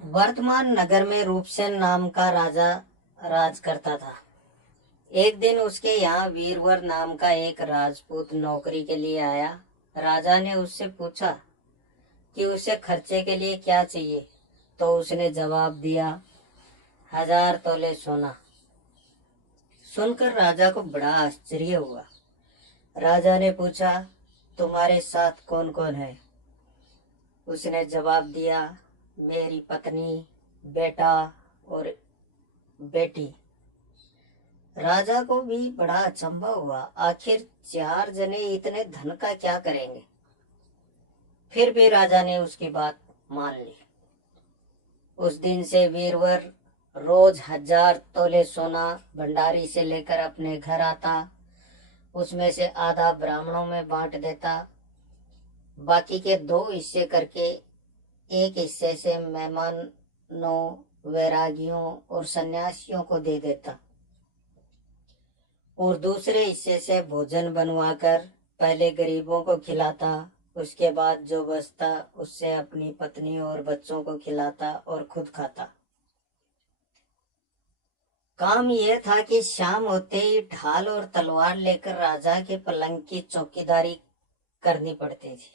वर्तमान नगर में रूपसेन नाम का राजा राज करता था। एक दिन उसके यहाँ वीरवर नाम का एक राजपूत नौकरी के लिए आया। राजा ने उससे पूछा कि उसे खर्चे के लिए क्या चाहिए, तो उसने जवाब दिया, 1000 तोले सोना। सुनकर राजा को बड़ा आश्चर्य हुआ। राजा ने पूछा, तुम्हारे साथ कौन कौन है? उसने जवाब दिया, मेरी पत्नी, बेटा और बेटी। राजा को भी बड़ा अचंभा हुआ, आखिर 4 जने इतने धन का क्या करेंगे। फिर भी राजा ने उसकी बात मान ली। उस दिन से वीरवर रोज 1000 तोले सोना भंडारी से लेकर अपने घर आता, उसमें से आधा ब्राह्मणों में बांट देता, बाकी के 2 हिस्से करके एक हिस्से से मेहमानों, वैरागियों और सन्यासियों को दे देता और दूसरे हिस्से से भोजन बनवाकर पहले गरीबों को खिलाता, उसके बाद जो बचता उससे अपनी पत्नी और बच्चों को खिलाता और खुद खाता। काम यह था कि शाम होते ही ढाल और तलवार लेकर राजा के पलंग की चौकीदारी करनी पड़ती थी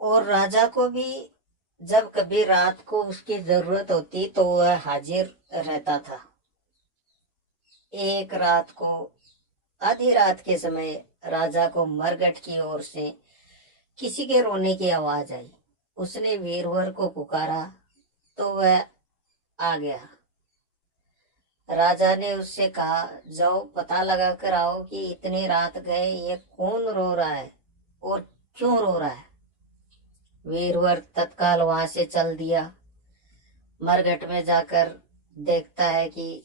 और राजा को भी जब कभी रात को उसकी जरूरत होती तो वह हाजिर रहता था। एक रात को आधी रात के समय राजा को मरघट की ओर से किसी के रोने की आवाज आई। उसने वीरवर को पुकारा तो वह आ गया। राजा ने उससे कहा, जाओ पता लगा कर आओ कि इतनी रात गए ये कौन रो रहा है और क्यों रो रहा है। वीरवर तत्काल वहां से चल दिया। मरघट में जाकर देखता है कि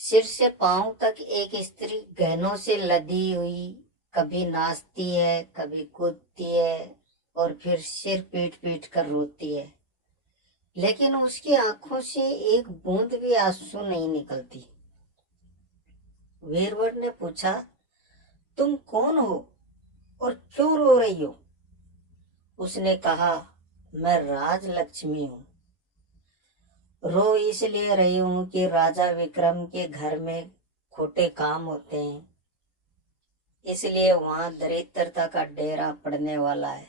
सिर से पांव तक एक स्त्री गहनों से लदी हुई कभी नाचती है, कभी कूदती है और फिर सिर पीट पीट कर रोती है, लेकिन उसकी आंखों से एक बूंद भी आंसू नहीं निकलती। वीरवर ने पूछा, तुम कौन हो और क्यों रो रही हो? उसने कहा, मैं राजलक्ष्मी हूँ। रो इसलिए रही हूं कि राजा विक्रम के घर में खोटे काम होते हैं, इसलिए वहां दरिद्रता का डेरा पड़ने वाला है।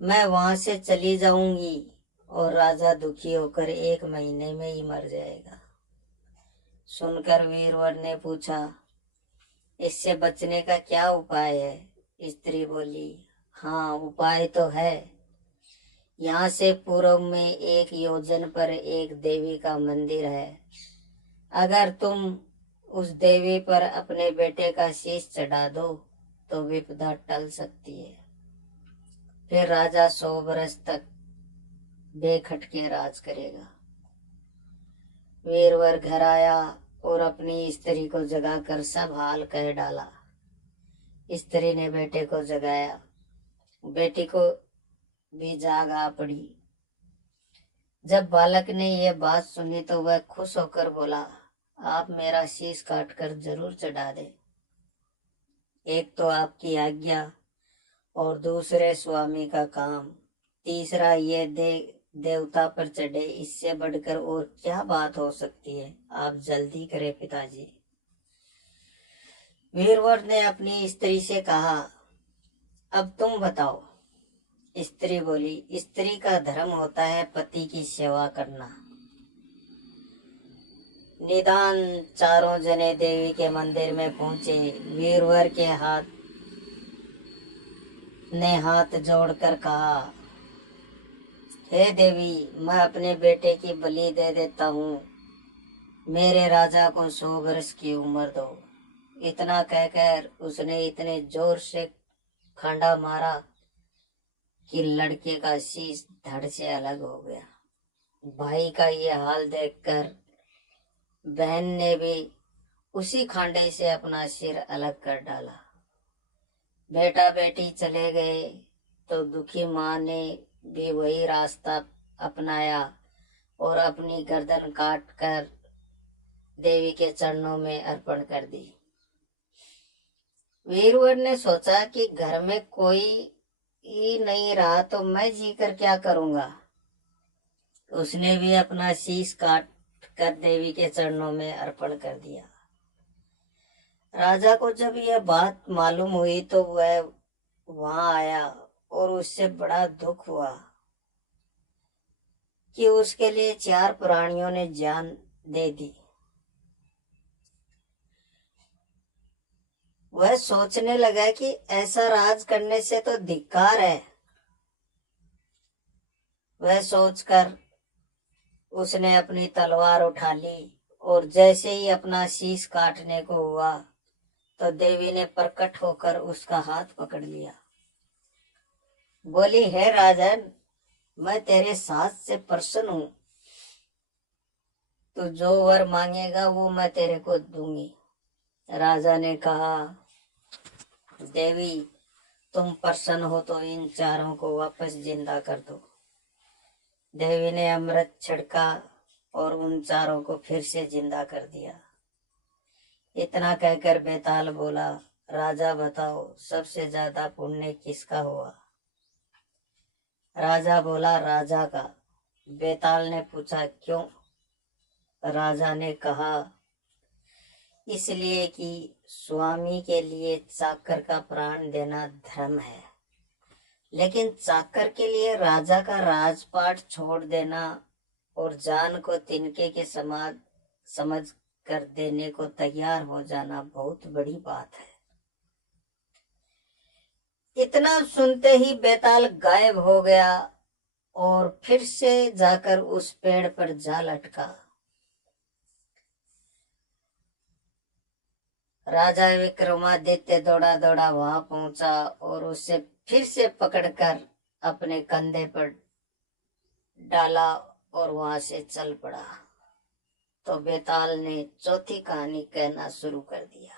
मैं वहां से चली जाऊंगी और राजा दुखी होकर 1 महीने में ही मर जाएगा। सुनकर वीरवर ने पूछा, इससे बचने का क्या उपाय है? स्त्री बोली, हाँ उपाय तो है। यहाँ से पूर्व में 1 योजन पर एक देवी का मंदिर है। अगर तुम उस देवी पर अपने बेटे का शीश चढ़ा दो तो विपदा टल सकती है। फिर राजा 100 वर्ष तक बेखटके राज करेगा। वीरवर घर आया और अपनी स्त्री को जगाकर सब हाल कह डाला। स्त्री ने बेटे को जगाया, बेटी को भी जाग आ पड़ी। जब बालक ने यह बात सुनी तो वह खुश होकर बोला, आप मेरा शीश काट कर जरूर चढ़ा दे। एक तो आपकी आज्ञा और दूसरे स्वामी का काम, तीसरा ये देवता पर चढ़े, इससे बढ़कर और क्या बात हो सकती है? आप जल्दी करें पिताजी। वीरवर ने अपनी स्त्री से कहा, अब तुम बताओ। स्त्री बोली, स्त्री का धर्म होता है पति की सेवा करना। निदान 4 जने देवी के मंदिर में पहुंचे। वीरवर के हाथ जोड़कर कहा, हे देवी, मैं अपने बेटे की बलि दे देता हूँ, मेरे राजा को 100 वर्ष की उम्र दो। इतना कहकर उसने इतने जोर से खंडा मारा कि लड़के का शीश धड़ से अलग हो गया। भाई का ये हाल देखकर बहन ने भी उसी खांडे से अपना सिर अलग कर डाला। बेटा बेटी चले गए तो दुखी माँ ने भी वही रास्ता अपनाया और अपनी गर्दन काट कर देवी के चरणों में अर्पण कर दी। वीरवर ने सोचा कि घर में कोई ही नहीं रहा तो मैं जीकर क्या करूंगा। उसने भी अपना शीश काट कर देवी के चरणों में अर्पण कर दिया। राजा को जब यह बात मालूम हुई तो वह वहां आया और उससे बड़ा दुख हुआ कि उसके लिए 4 प्राणियों ने जान दे दी। वह सोचने लगा कि ऐसा राज करने से तो धिक्कार है। वह सोचकर उसने अपनी तलवार उठा ली और जैसे ही अपना शीश काटने को हुआ तो देवी ने प्रकट होकर उसका हाथ पकड़ लिया। बोली, हे राजन, मैं तेरे साथ से प्रसन्न हूं। तू जो वर मांगेगा वो मैं तेरे को दूंगी। राजा ने कहा, देवी, तुम प्रसन्न हो तो इन 4 को वापस जिंदा कर दो। देवी ने अमृत छिड़का और उन 4 को फिर से जिंदा कर दिया। इतना कहकर बेताल बोला, राजा बताओ सबसे ज्यादा पुण्य किसका हुआ। राजा बोला, राजा का। बेताल ने पूछा, क्यों। राजा ने कहा, इसलिए कि स्वामी के लिए चाकर का प्राण देना धर्म है, लेकिन चाकर के लिए राजा का राजपाट छोड़ देना और जान को तिनके के समान समझ कर देने को तैयार हो जाना बहुत बड़ी बात है। इतना सुनते ही बेताल गायब हो गया और फिर से जाकर उस पेड़ पर जा लटका। राजा विक्रमादित्य दौड़ा दौड़ा वहां पहुंचा और उसे फिर से पकड़कर अपने कंधे पर डाला और वहां से चल पड़ा। तो बेताल ने चौथी कहानी कहना शुरू कर दिया।